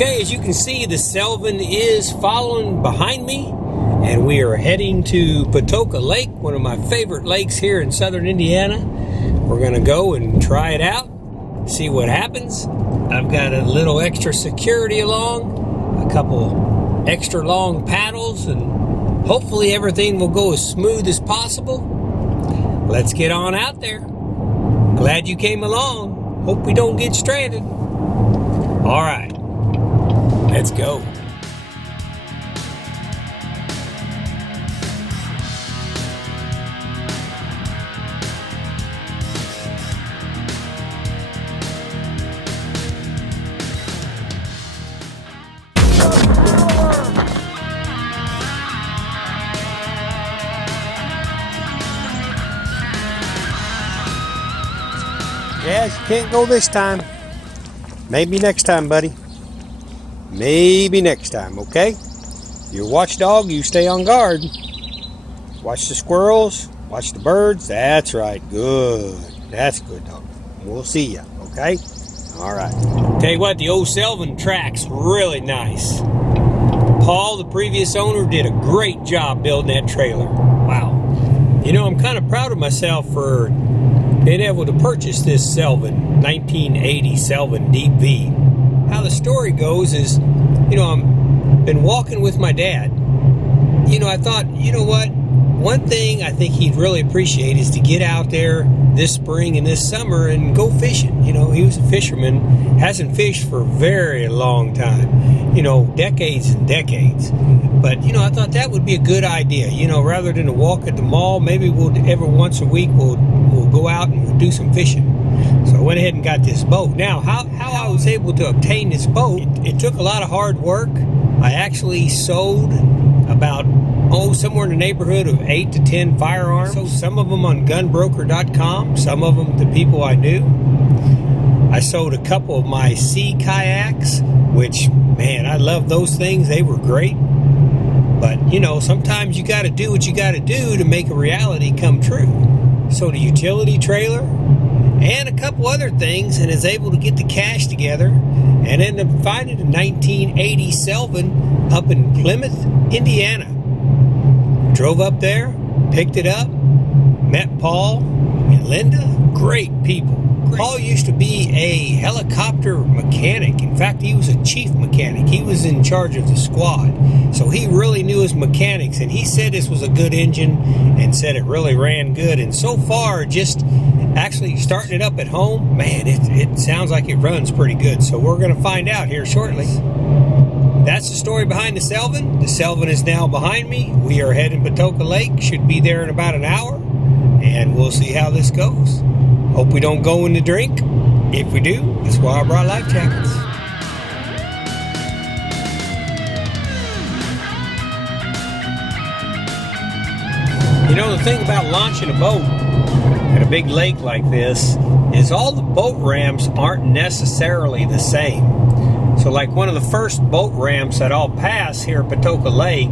Okay, as you can see, the Sylvan is following behind me, and we are heading to Patoka Lake, one of my favorite lakes here in southern Indiana. We're going to go and try it out, see what happens. I've got a little extra security along, a couple extra long paddles, and hopefully everything will go as smooth as possible. Let's get on out there. Glad you came along. Hope we don't get stranded. All right. Let's go. Yes, you can't go this time. Maybe next time, buddy. Maybe next time, okay? You're a watchdog, you stay on guard. Watch the squirrels, watch the birds. That's right, good. That's good, dog. We'll see ya, okay? All right. Tell you what, the old Sylvan track's really nice. Paul, the previous owner, did a great job building that trailer. Wow. You know, I'm kind of proud of myself for being able to purchase this Sylvan, 1980 Sylvan Deep V. How the story goes is, you know, I've been walking with my dad. You know, I thought, you know what? One thing I think he'd really appreciate is to get out there this spring and this summer and go fishing. You know, he was a fisherman, hasn't fished for a very long time, you know, decades and decades. But, you know, I thought that would be a good idea. You know, rather than a walk at the mall, maybe we'll, every once a week, we'll go out and we'll do some fishing. So I went ahead and got this boat. Now, how I was able to obtain this boat, it took a lot of hard work. I actually sold about, somewhere in the neighborhood of 8 to 10 firearms. So some of them on gunbroker.com, some of them to people I knew. I sold a couple of my sea kayaks, which, man, I love those things. They were great. But, you know, sometimes you got to do what you got to do to make a reality come true. So the utility trailer and a couple other things, and is able to get the cash together and ended up finding a 1980 Sylvan up in Plymouth, Indiana. Drove up there, picked it up, met Paul and Linda. Great people. Paul used to be a helicopter mechanic. In fact, he was a chief mechanic. He was in charge of the squad. So he really knew his mechanics, and he said this was a good engine and said it really ran good. And so far, just actually starting it up at home, man, it sounds like it runs pretty good. So we're going to find out here shortly. That's the story behind the Sylvan. The Sylvan is now behind me. We are heading Patoka Lake. Should be there in about an hour, and we'll see how this goes. Hope we don't go in the drink. If we do, that's why I brought life jackets. You know, the thing about launching a boat at a big lake like this is all the boat ramps aren't necessarily the same. So like one of the first boat ramps that I'll pass here at Patoka Lake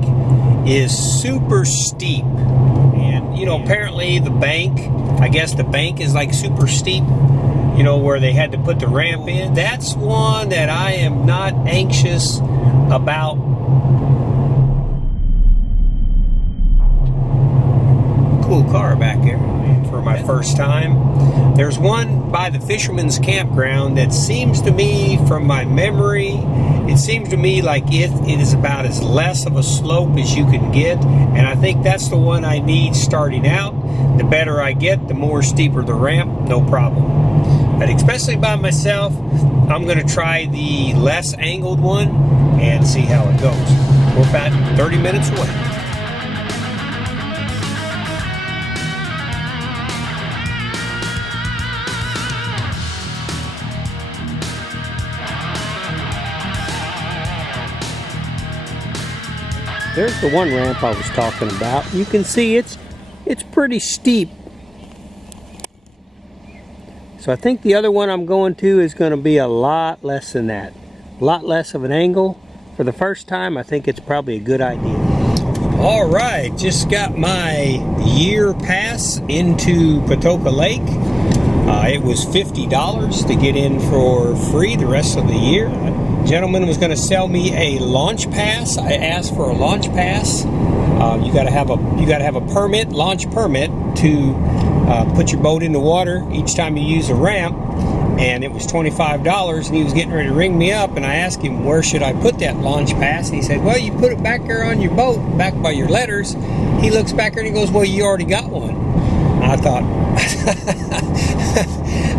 is super steep. And, you know, apparently the bank, I guess the bank is like super steep, you know, where they had to put the ramp in. That's one that I am not anxious about. Cool car back there for my first time. There's one by the Fisherman's Campground that seems to me, from my memory, it seems to me like it is about as less of a slope as you can get, and I think that's the one I need starting out. The better I get, the more steeper the ramp, no problem. But especially by myself, I'm going to try the less angled one and see how it goes. We're about 30 minutes away. There's the one ramp I was talking about. You can see it's pretty steep. So I think the other one I'm going to is going to be a lot less than that. A lot less of an angle. For the first time, I think it's probably a good idea. All right, just got my year pass into Patoka Lake. It was $50 to get in for free the rest of the year. gentleman was going to sell me a launch pass. I asked for a launch pass. You got to have a permit, launch permit, to put your boat in the water each time you use a ramp. And it was $25, and he was getting ready to ring me up, and I asked him, where should I put that launch pass? And he said, well, you put it back there on your boat, back by your letters. He looks back there and he goes, well, you already got one. I thought,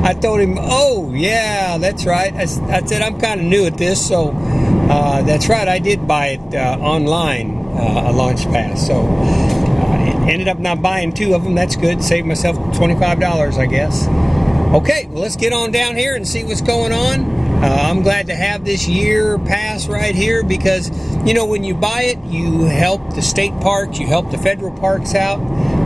I told him, oh, yeah, that's right. I said, I'm kind of new at this, so that's right. I did buy it online, a launch pass. So ended up not buying 2 of them. That's good. Saved myself $25, I guess. Okay, well, let's get on down here and see what's going on. I'm glad to have this year pass right here because, you know, when you buy it, you help the state parks, you help the federal parks out.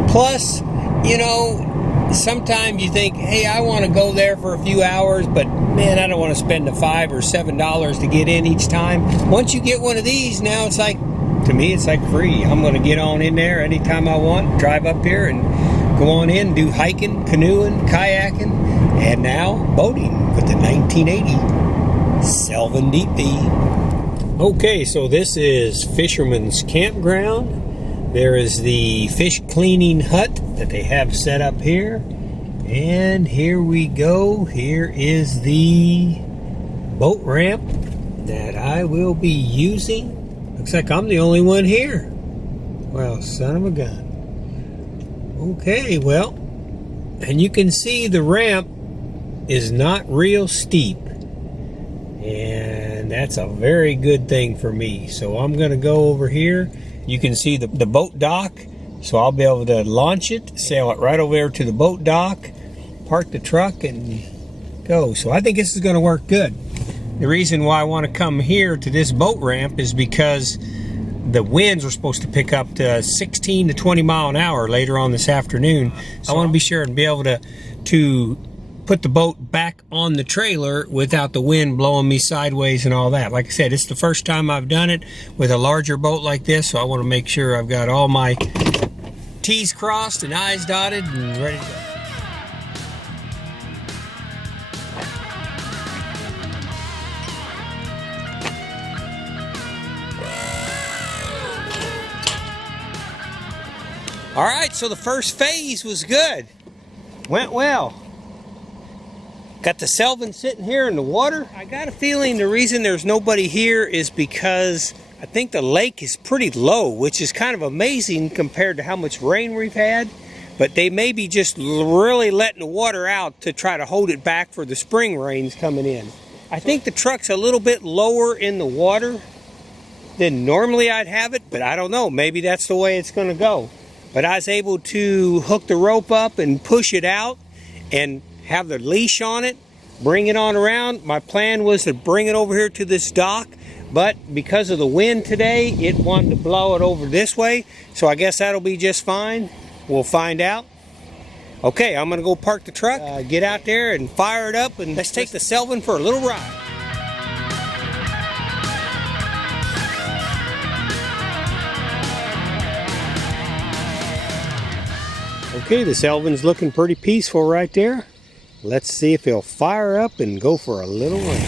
Plus, you know, sometimes you think, hey, I want to go there for a few hours, but man, I don't want to spend the $5 or $7 to get in each time. Once you get one of these, now it's like, to me, it's like free. I'm going to get on in there anytime I want, drive up here and go on in, do hiking, canoeing, kayaking, and now boating with the 1980 Sylvan DP. Okay, so this is Fisherman's Campground. There is the fish cleaning hut that they have set up here. And here we go. Here is the boat ramp that I will be using. Looks like I'm the only one here. Well, son of a gun. Okay, well, and you can see the ramp is not real steep, and that's a very good thing for me. So I'm going to go over here. You can see the boat dock, so I'll be able to launch it, sail it right over there to the boat dock, park the truck, and go. So I think this is going to work good. The reason why I want to come here to this boat ramp is because the winds are supposed to pick up to 16 to 20 mile an hour later on this afternoon. I want to be sure and be able to put the boat back on the trailer without the wind blowing me sideways and all that. Like I said, it's the first time I've done it with a larger boat like this, so I want to make sure I've got all my T's crossed and I's dotted and ready to go. All right, so the first phase was good. Went well. Got the Sylvan sitting here in the water. I got a feeling the reason there's nobody here is because I think the lake is pretty low, which is kind of amazing compared to how much rain we've had. But they may be just really letting the water out to try to hold it back for the spring rains coming in. I think the truck's a little bit lower in the water than normally I'd have it, but I don't know. Maybe that's the way it's going to go. But I was able to hook the rope up and push it out and have the leash on it, bring it on around. My plan was to bring it over here to this dock, but because of the wind today, it wanted to blow it over this way. So I guess that'll be just fine. We'll find out. Okay, I'm gonna go park the truck, get out there and fire it up, and let's take the Sylvan for a little ride. Okay, the Sylvan's looking pretty peaceful right there. Let's see if he'll fire up and go for a little run.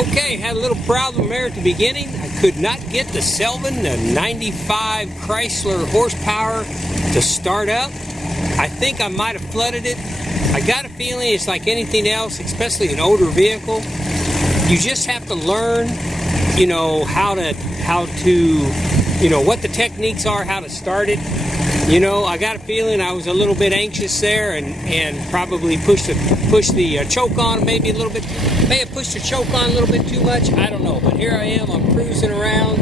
Okay, had a little problem there at the beginning. I could not get the Sylvan, the 95 Chrysler horsepower, to start up. I think I might have flooded it. I got a feeling it's like anything else, especially an older vehicle. You just have to learn, you know, how to, you know, what the techniques are, how to start it. You know, I got a feeling I was a little bit anxious there and probably pushed the choke on maybe a little bit. May have pushed the choke on a little bit too much. I don't know. But here I am. I'm cruising around,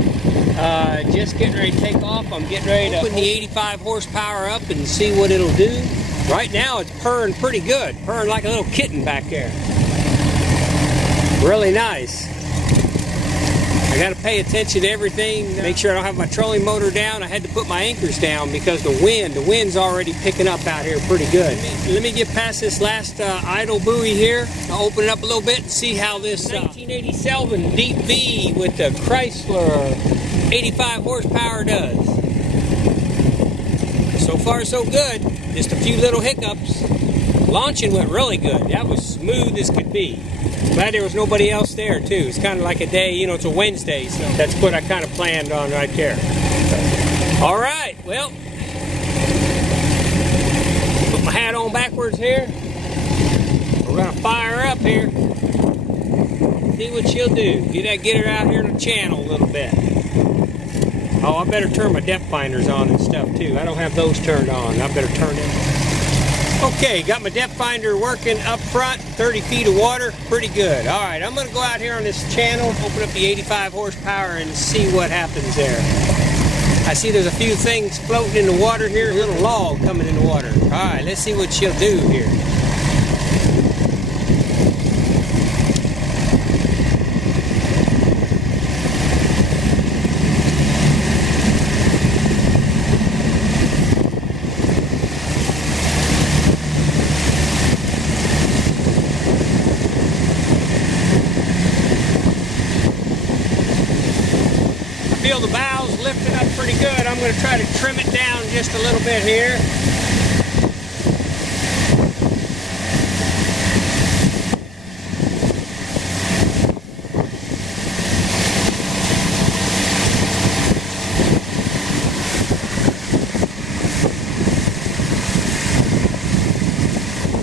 just getting ready to take off. I'm getting ready to open the 85 horsepower up and see what it'll do. Right now it's purring pretty good. Purring like a little kitten back there. Really nice. I got to pay attention to everything, make sure I don't have my trolling motor down. I had to put my anchors down because the wind's already picking up out here pretty good. Let me get past this last idle buoy here. I'll open it up a little bit and see how this 1980 Sylvan Deep V with the Chrysler 85 horsepower does. So far so good, just a few little hiccups. Launching went really good. That was smooth as could be. Glad there was nobody else there too. It's kind of like a day, you know, it's a Wednesday, so that's what I kind of planned on right there. All right, well, put my hat on backwards here. We're gonna fire up here. See what she'll do. Get her out here to the channel a little bit. Oh, I better turn my depth finders on and stuff too. I don't have those turned on. I better turn them on. Okay, got my depth finder working up front, 30 feet of water, pretty good. All right, I'm gonna go out here on this channel, open up the 85 horsepower and see what happens there. I see there's a few things floating in the water here, a little log coming in the water. All right, let's see what she'll do here. Feel the bows lifting up pretty good. I'm going to try to trim it down just a little bit here.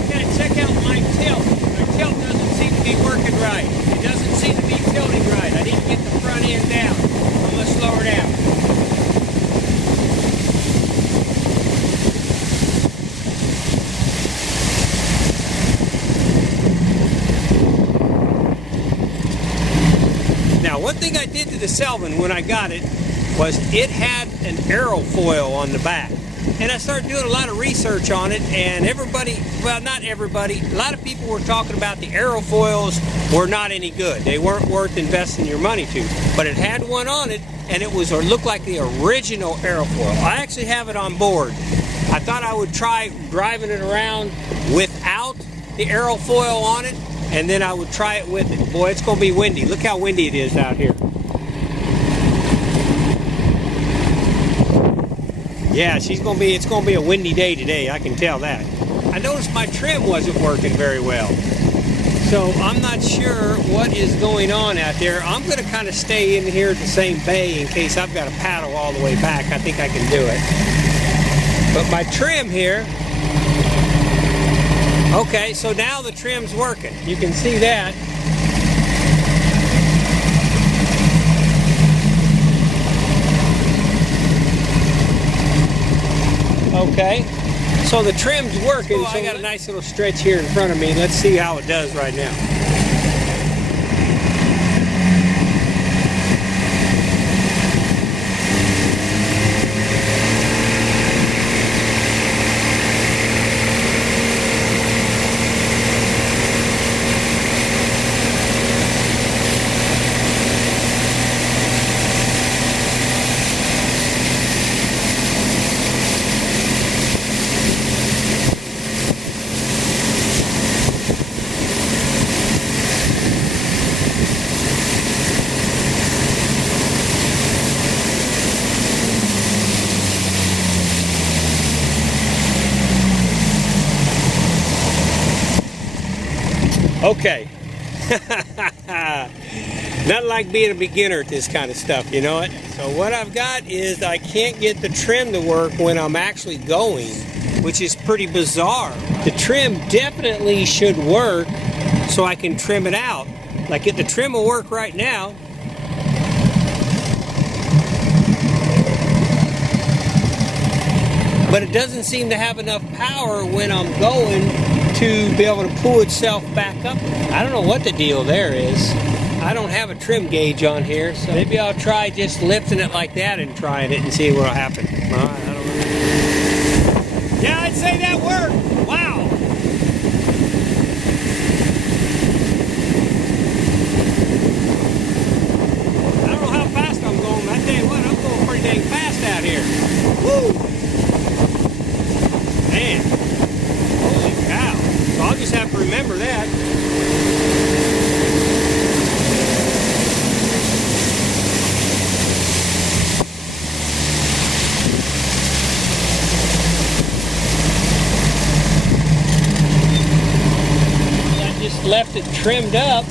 I got to check out my tilt. My tilt doesn't seem to be working right. It doesn't seem to be tilting right. I need to get the front end down. Let's slow her down. Now, one thing I did to the Sylvan when I got it was it had an aerofoil on the back. And I started doing a lot of research on it, and everybody, well, not everybody, a lot of people were talking about the aerofoils were not any good. They weren't worth investing your money to. But it had one on it, and it was, or looked like the original aerofoil. I actually have it on board. I thought I would try driving it around without the aerofoil on it, and then I would try it with it. Boy, it's going to be windy. Look how windy it is out here. Yeah, it's going to be a windy day today, I can tell that. I noticed my trim wasn't working very well. So I'm not sure what is going on out there. I'm going to kind of stay in here at the same bay in case I've got to paddle all the way back. I think I can do it. But my trim here, okay, so now the trim's working. You can see that. Okay, so the trim's working. So I got a nice little stretch here in front of me. Let's see how it does right now. Okay. Not like being a beginner at this kind of stuff, you know it? So what I've got is I can't get the trim to work when I'm actually going, which is pretty bizarre. The trim definitely should work so I can trim it out. Like if the trim will work right now. But it doesn't seem to have enough power when I'm going to be able to pull itself back up. I don't know what the deal there is. I don't have a trim gauge on here, so maybe I'll try just lifting it like that and trying it and see what'll happen. All right, I don't know. Yeah, I'd say that worked. Wow. I don't know how fast I'm going, but I tell you what, I'm going pretty dang fast out here. Woo! Man, holy cow. So I'll just have to remember that. I just left it trimmed up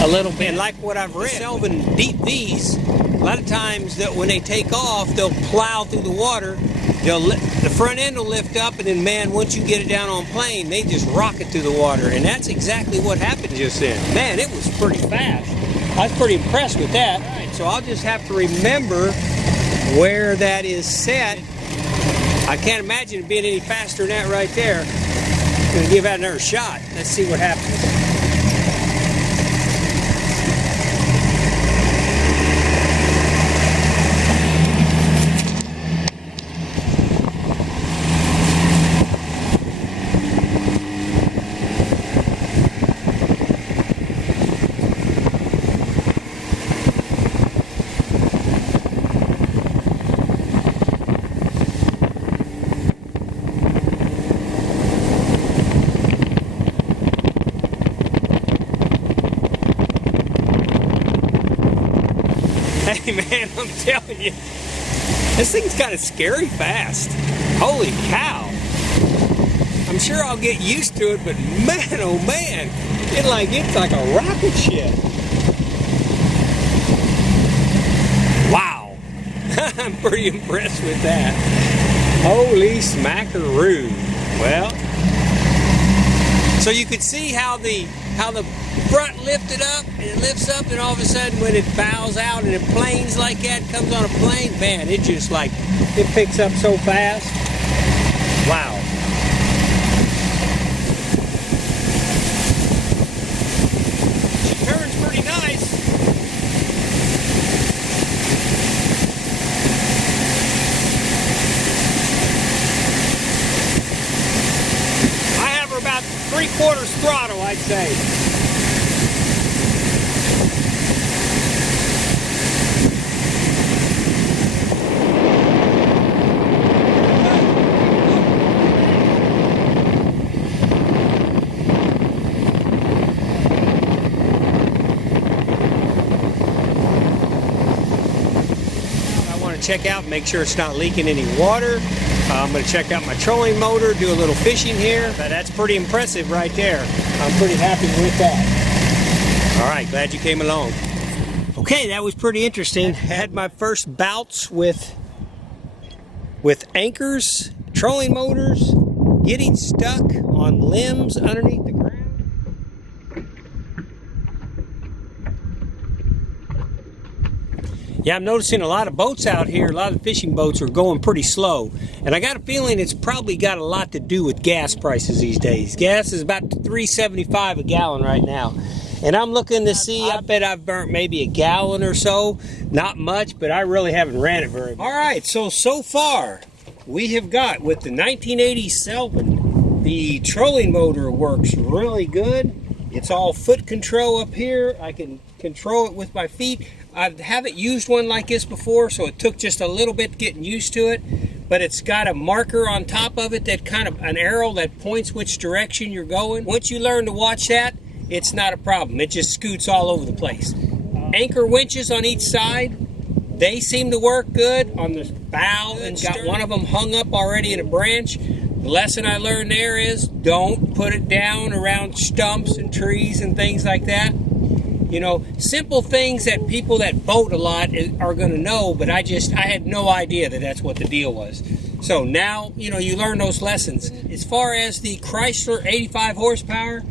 a little bit. And like what I've read, Sylvan deep V's, a lot of times that when they take off, they'll plow through the water. The front end will lift up, and then, man, once you get it down on plane, they just rocket through the water. And that's exactly what happened just then. Man, it was pretty fast. I was pretty impressed with that. All right, so I'll just have to remember where that is set. I can't imagine it being any faster than that right there. I'm going to give that another shot. Let's see what happens. Hey man, I'm telling you, this thing's kind of scary fast. Holy cow. I'm sure I'll get used to it, but man, oh man, it's like a rocket ship. Wow. I'm pretty impressed with that. Holy smackaroo. Well, so you could see how the front lifted up, and it lifts up, and all of a sudden when it bows out and it planes like that, comes on a plane, man, it just it picks up so fast. Wow. She turns pretty nice. I have her about 3/4 throttle, I'd say. Check out, make sure it's not leaking any water. I'm going to check out my trolling motor, do a little fishing here. That's pretty impressive right there. I'm pretty happy with that. All right, glad you came along. Okay, that was pretty interesting. Had my first bouts with anchors, trolling motors, getting stuck on limbs underneath the ground. Yeah, I'm noticing a lot of boats out here, a lot of fishing boats are going pretty slow. And I got a feeling it's probably got a lot to do with gas prices these days. Gas is about $3.75 a gallon right now. And I'm looking to see, I bet I've burnt maybe a gallon or so. Not much, but I really haven't ran it very much. All right, so far we have got, with the 1980 Sylvan, the trolling motor works really good. It's all foot control up here. I can control it with my feet. I haven't used one like this before, so it took just a little bit getting used to it. But it's got a marker on top of it, that kind of an arrow that points which direction you're going. Once you learn to watch that, it's not a problem. It just scoots all over the place. Anchor winches on each side, they seem to work good on the bow, and got one of them hung up already in a branch. The lesson I learned there is don't put it down around stumps and trees and things like that. You know, simple things that people that boat a lot are going to know, but I had no idea that that's what the deal was. So now, you know, you learn those lessons. As far as the Chrysler 85 horsepower,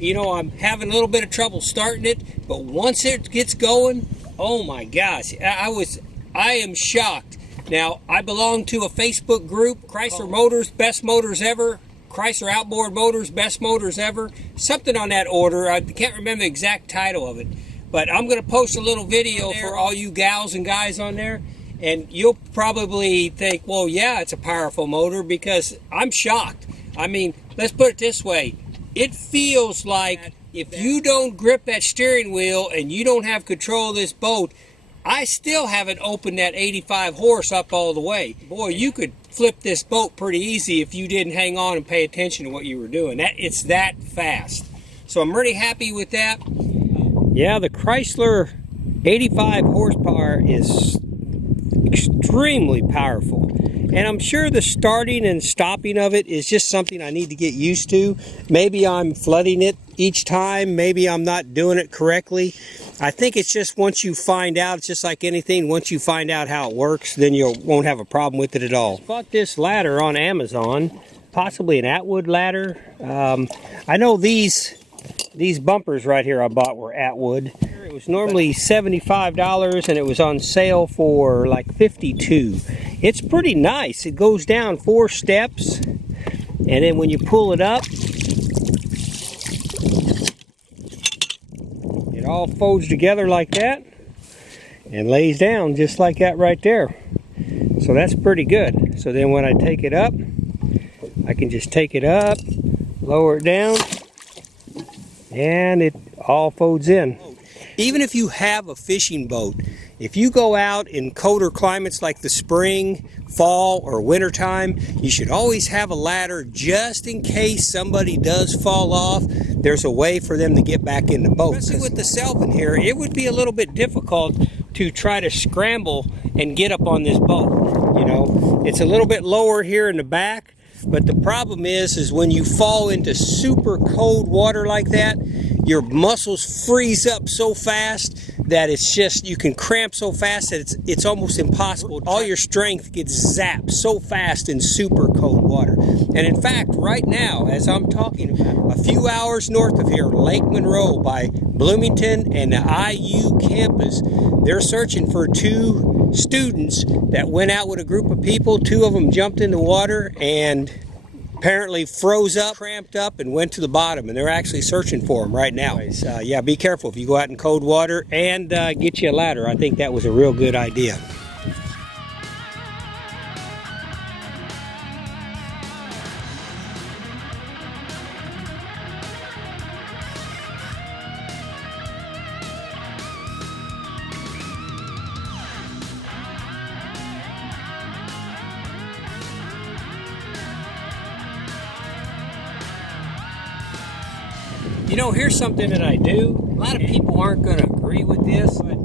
you know, I'm having a little bit of trouble starting it, but once it gets going, oh my gosh, I am shocked. Now, I belong to a Facebook group, Chrysler Motors, Best Motors Ever, Chrysler Outboard Motors, Best Motors Ever, something on that order. I can't remember the exact title of it, but I'm going to post a little video for all you gals and guys on there, and you'll probably think, well, yeah, it's a powerful motor, because I'm shocked. I mean, let's put it this way. It feels like if you don't grip that steering wheel and you don't have control of this boat, I still haven't opened that 85 horse up all the way. Boy, you could flip this boat pretty easy if you didn't hang on and pay attention to what you were doing. It's that fast. So I'm really happy with that. Yeah, the Chrysler 85 horsepower is extremely powerful. And I'm sure the starting and stopping of it is just something I need to get used to. Maybe I'm flooding it each time. Maybe I'm not doing it correctly. I think it's just once you find out, it's just like anything, once you find out how it works, then you won't have a problem with it at all. I bought this ladder on Amazon, possibly an Atwood ladder. I know these bumpers right here I bought were Atwood. It was normally $75 and it was on sale for like $52. It's pretty nice. It goes down 4 steps, and then when you pull it up, it all folds together like that and lays down just like that right there. So that's pretty good. So then when I take it up, I can just take it up, lower it down, and it all folds in. Even if you have a fishing boat, if you go out in colder climates like the spring, fall, or winter time, you should always have a ladder just in case somebody does fall off. There's a way for them to get back in the boat. Especially with the Sylvan here, it would be a little bit difficult to try to scramble and get up on this boat. You know, it's a little bit lower here in the back, but the problem is when you fall into super cold water like that, your muscles freeze up so fast that it's just, you can cramp so fast that it's almost impossible. All your strength gets zapped so fast in super cold water. And in fact, right now, as I'm talking, a few hours north of here, Lake Monroe by Bloomington and the IU campus, they're searching for 2 students that went out with a group of people. 2 of them jumped in the water and apparently froze up, cramped up, and went to the bottom, and they're actually searching for them right now. Yeah, be careful if you go out in cold water, and get you a ladder. I think that was a real good idea. You know, here's something that I do. A lot of people aren't going to agree with this, but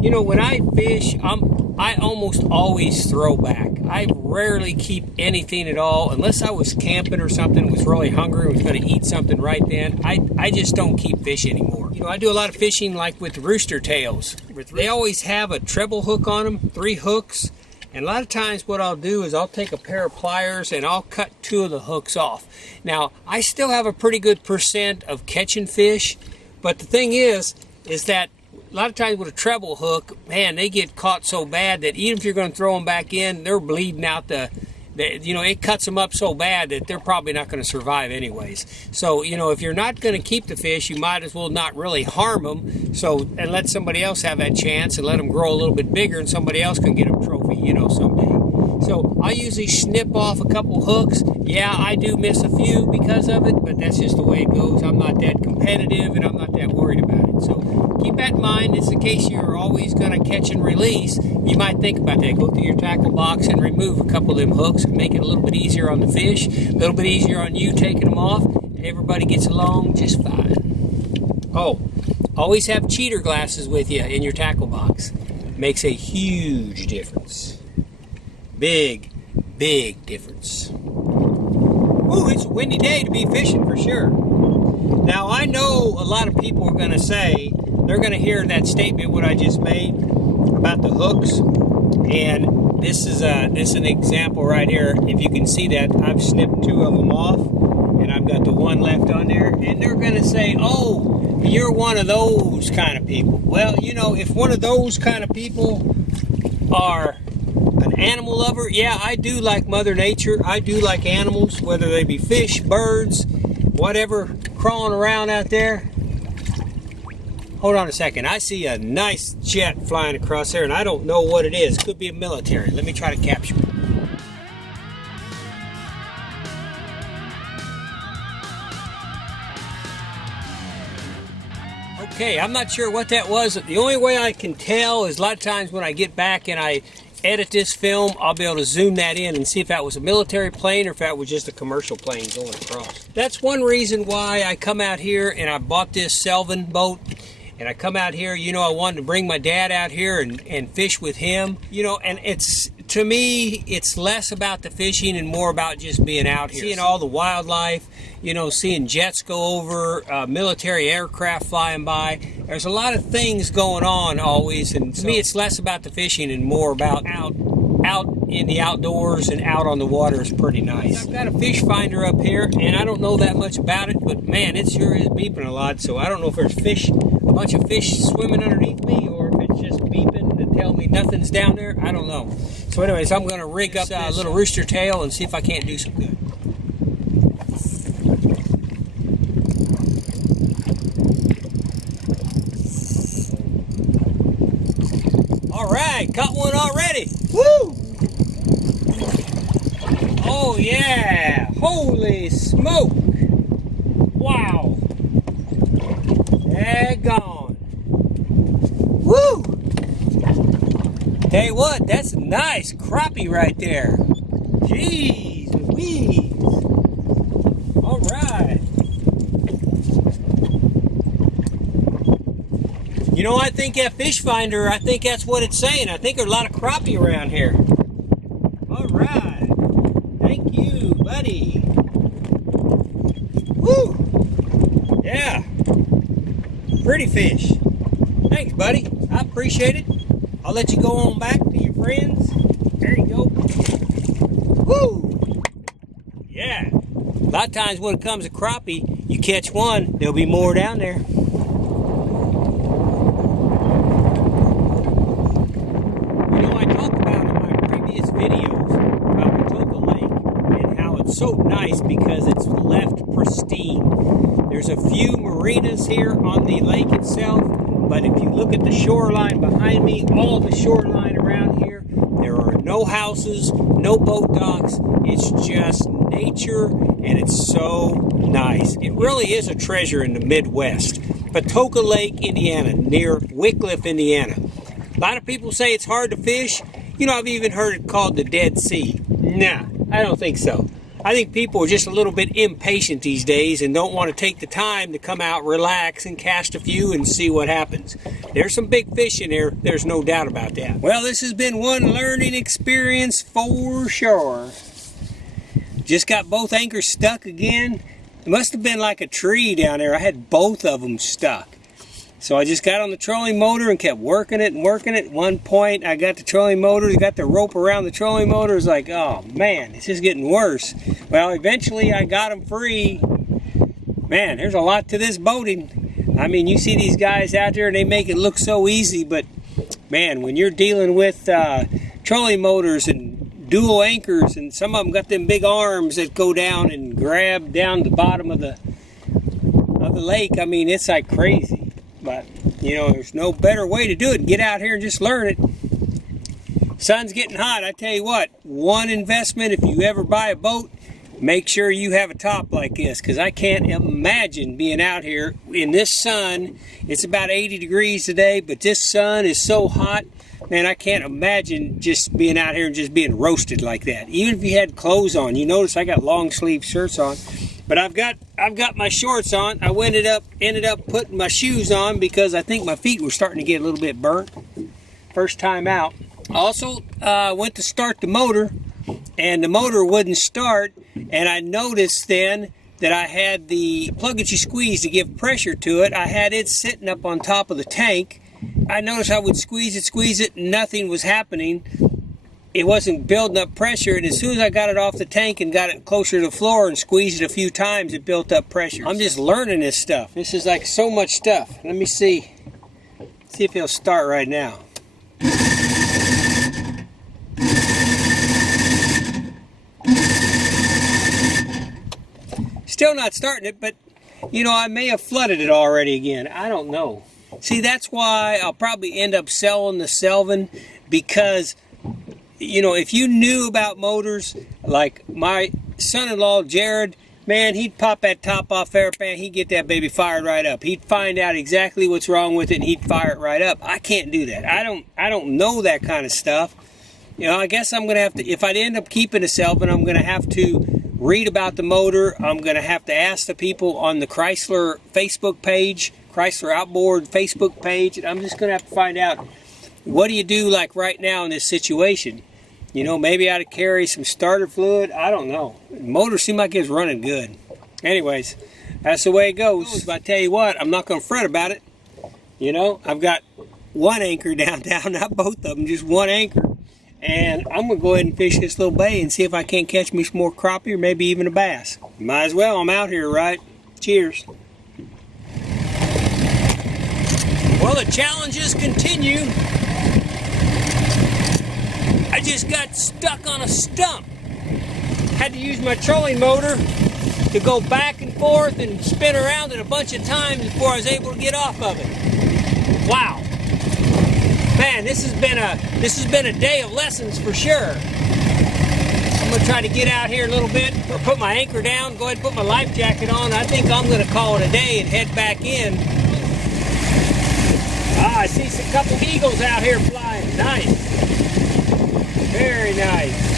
you know, when I fish, I almost always throw back. I rarely keep anything at all, unless I was camping or something, was really hungry, was going to eat something right then. I just don't keep fish anymore. You know, I do a lot of fishing like with rooster tails. They always have a treble hook on them, 3 hooks. And a lot of times what I'll do is I'll take a pair of pliers and I'll cut 2 of the hooks off. Now, I still have a pretty good percent of catching fish, but the thing is that a lot of times with a treble hook, man, they get caught so bad that even if you're going to throw them back in, they're bleeding out you know, it cuts them up so bad that they're probably not going to survive anyways. So, you know, if you're not going to keep the fish, you might as well not really harm them. So, and let somebody else have that chance and let them grow a little bit bigger, and somebody else can get a trophy, you know, someday. So I usually snip off a couple hooks. Yeah, I do miss a few because of it, but that's just the way it goes. I'm not that competitive and I'm not that worried about it. So keep that in mind. It's in case you're always going to catch and release. You might think about that. Go through your tackle box and remove a couple of them hooks and make it a little bit easier on the fish, a little bit easier on you taking them off, and everybody gets along just fine. Oh, always have cheater glasses with you in your tackle box. Makes a huge difference. Big difference. Ooh, it's a windy day to be fishing for sure. Now, I know a lot of people are going to say, they're going to hear that statement what I just made about the hooks, and this is an example right here. If you can see that, I've snipped 2 of them off, and I've got the 1 left on there, and they're going to say, oh, you're one of those kind of people. Well, you know, if one of those kind of people are an animal lover, yeah, I do like Mother Nature. I do like animals, whether they be fish, birds, whatever, crawling around out there. Hold on a second. I see a nice jet flying across there, and I don't know what it is. It could be a military. Let me try to capture it. Okay, I'm not sure what that was. The only way I can tell is a lot of times when I get back and I edit this film, I'll be able to zoom that in and see if that was a military plane or if that was just a commercial plane going across. That's one reason why I come out here and I bought this Sylvan boat. And I come out here, you know, I wanted to bring my dad out here and fish with him. You know, and it's, To me, it's less about the fishing and more about just being out here. Seeing all the wildlife, you know, seeing jets go over, military aircraft flying by. There's a lot of things going on always, and to me it's less about the fishing and more about out in the outdoors and out on the water is pretty nice. I've got a fish finder up here, and I don't know that much about it, but man, it sure is beeping a lot, so I don't know if there's a bunch of fish swimming underneath me, or if it's just beeping to tell me nothing's down there. I don't know. So anyways, I'm going to rig up a little rooster tail and see if I can't do some good. All right, caught one already. Woo! Oh yeah! Holy smoke! Wow! Daggone! Woo! Tell you what, that's a nice crappie right there. Jeez Louise! All right. You know, I think that fish finder, I think that's what it's saying. I think there's a lot of crappie around here. All right. Thank you, buddy. Woo! Yeah. Pretty fish. Thanks, buddy. I appreciate it. I'll let you go on back to your friends. There you go. Woo! Yeah. A lot of times when it comes to crappie, you catch one, there'll be more down there. So nice because it's left pristine. There's a few marinas here on the lake itself, but if you look at the shoreline behind me, all the shoreline around here, there are no houses, no boat docks. It's just nature, and it's so nice. It really is a treasure in the Midwest. Patoka Lake, Indiana, near Wickliffe, Indiana. A lot of people say it's hard to fish. You know, I've even heard it called the Dead Sea. Nah, I don't think so. I think people are just a little bit impatient these days and don't want to take the time to come out, relax, and cast a few and see what happens. There's some big fish in there, there's no doubt about that. Well, this has been one learning experience for sure. Just got both anchors stuck again. It must have been like a tree down there. I had both of them stuck. So I just got on the trolling motor and kept working it and working it. At one point, I got the trolling motor, got the rope around the trolling motor. It's like, oh man, it's just getting worse. Well, eventually I got them free. Man, there's a lot to this boating. I mean, you see these guys out there and they make it look so easy, but man, when you're dealing with trolling motors and dual anchors, and some of them got them big arms that go down and grab down the bottom of the lake, I mean, it's like crazy. But, you know, there's no better way to do it. Get out here and just learn it. Sun's getting hot. I tell you what, one investment, if you ever buy a boat, make sure you have a top like this, because I can't imagine being out here in this sun. It's about 80 degrees today, but this sun is so hot, man, I can't imagine just being out here and just being roasted like that. Even if you had clothes on. You notice I got long sleeve shirts on. But I've got my shorts on. I ended up putting my shoes on because I think my feet were starting to get a little bit burnt. First time out. Also, went to start the motor, and the motor wouldn't start. And I noticed then that I had the plug that you squeeze to give pressure to it. I had it sitting up on top of the tank. I noticed I would squeeze it, nothing was happening. It wasn't building up pressure, and as soon as I got it off the tank and got it closer to the floor and squeezed it a few times, it built up pressure. I'm just learning this stuff. This is like so much stuff. Let me see if it'll start right now. Still not starting it, but you know, I may have flooded it already again. I don't know. See, that's why I'll probably end up selling the Sylvan, because you know, if you knew about motors, like my son-in-law, Jared, man, he'd pop that top off there, man, he'd get that baby fired right up. He'd find out exactly what's wrong with it, and he'd fire it right up. I can't do that. I don't know that kind of stuff. You know, I guess I'm going to have to, if I'd end up keeping a Sylvan, I'm going to have to read about the motor. I'm going to have to ask the people on the Chrysler Facebook page, Chrysler Outboard Facebook page, and I'm just going to have to find out, what do you do like right now in this situation? You know, maybe I ought to carry some starter fluid. I don't know. The motor seemed like it's running good. Anyways, that's the way it goes. But I tell you what, I'm not going to fret about it. You know, I've got one anchor down, not both of them, just one anchor. And I'm going to go ahead and fish this little bay and see if I can't catch me some more crappie or maybe even a bass. Might as well. I'm out here, right? Cheers. Well, the challenges continue. I just got stuck on a stump. Had to use my trolling motor to go back and forth and spin around it a bunch of times before I was able to get off of it. Wow. Man, this has been a day of lessons for sure. I'm gonna try to get out here a little bit, or put my anchor down, go ahead and put my life jacket on. I think I'm gonna call it a day and head back in. Ah, I see a couple eagles out here flying. Nice. Very nice.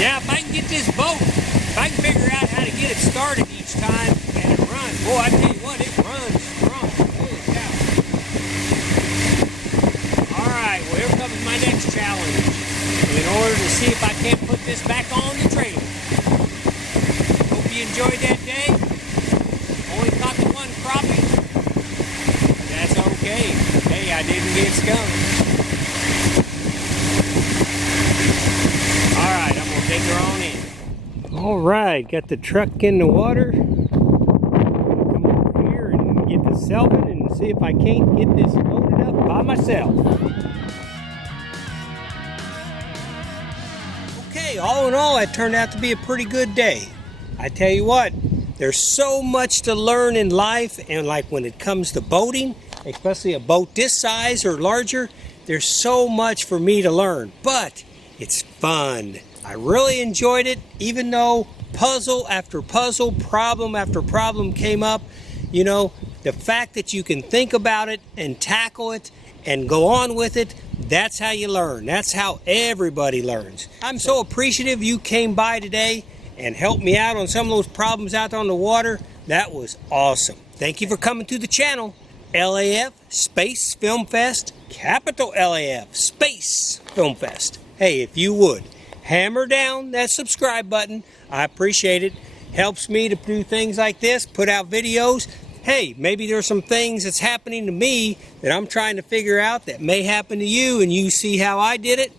Yeah, if I can get this boat, if I can figure out how to get it started each time and it runs, boy, I tell you what, it runs strong. Holy cow. Alright, well, here comes my next challenge. In order to see if I can't put this back on the trailer. Hope you enjoyed that day. Only caught the one crappie. That's okay. Hey, I didn't get skunked. Alright, I'm going to take her on in. Alright, got the truck in the water. Come over here and get the Sylvan and see if I can't get this loaded up by myself. Okay, all in all, it turned out to be a pretty good day. I tell you what, there's so much to learn in life, and like when it comes to boating, especially a boat this size or larger, there's so much for me to learn. But it's fun. I really enjoyed it, even though puzzle after puzzle, problem after problem came up. You know, the fact that you can think about it and tackle it and go on with it, that's how you learn. That's how everybody learns. I'm so appreciative you came by today and helped me out on some of those problems out on the water. That was awesome. Thank you for coming to the channel. LAF Space Film Fest, capital LAF Space Film Fest. Hey, if you would, hammer down that subscribe button. I appreciate it. Helps me to do things like this, put out videos. Hey, maybe there's some things that's happening to me that I'm trying to figure out that may happen to you, and you see how I did it.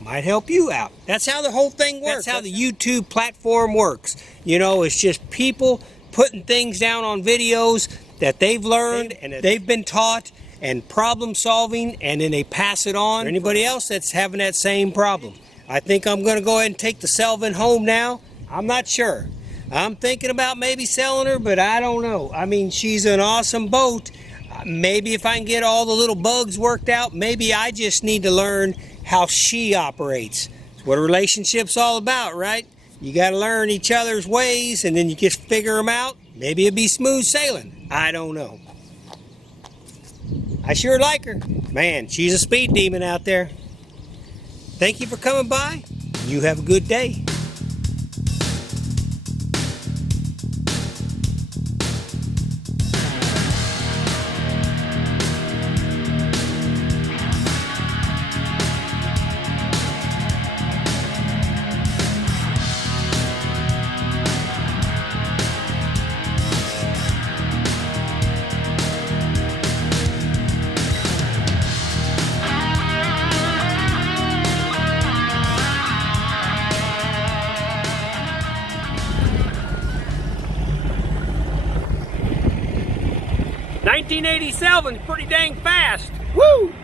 Might help you out. That's how the whole thing works. That's how the YouTube platform works. You know, it's just people putting things down on videos that they've learned and that they've been taught, and problem solving, and then they pass it on to anybody else that's having that same problem. I think I'm going to go ahead and take the Sylvan home now. I'm not sure. I'm thinking about maybe selling her, but I don't know. I mean, she's an awesome boat. Maybe if I can get all the little bugs worked out, maybe I just need to learn how she operates. It's what a relationship's all about, right? You got to learn each other's ways, and then you just figure them out. Maybe it'll be smooth sailing. I don't know. I sure like her. Man, she's a speed demon out there. Thank you for coming by. You have a good day. 1980 Sylvan's pretty dang fast. Woo!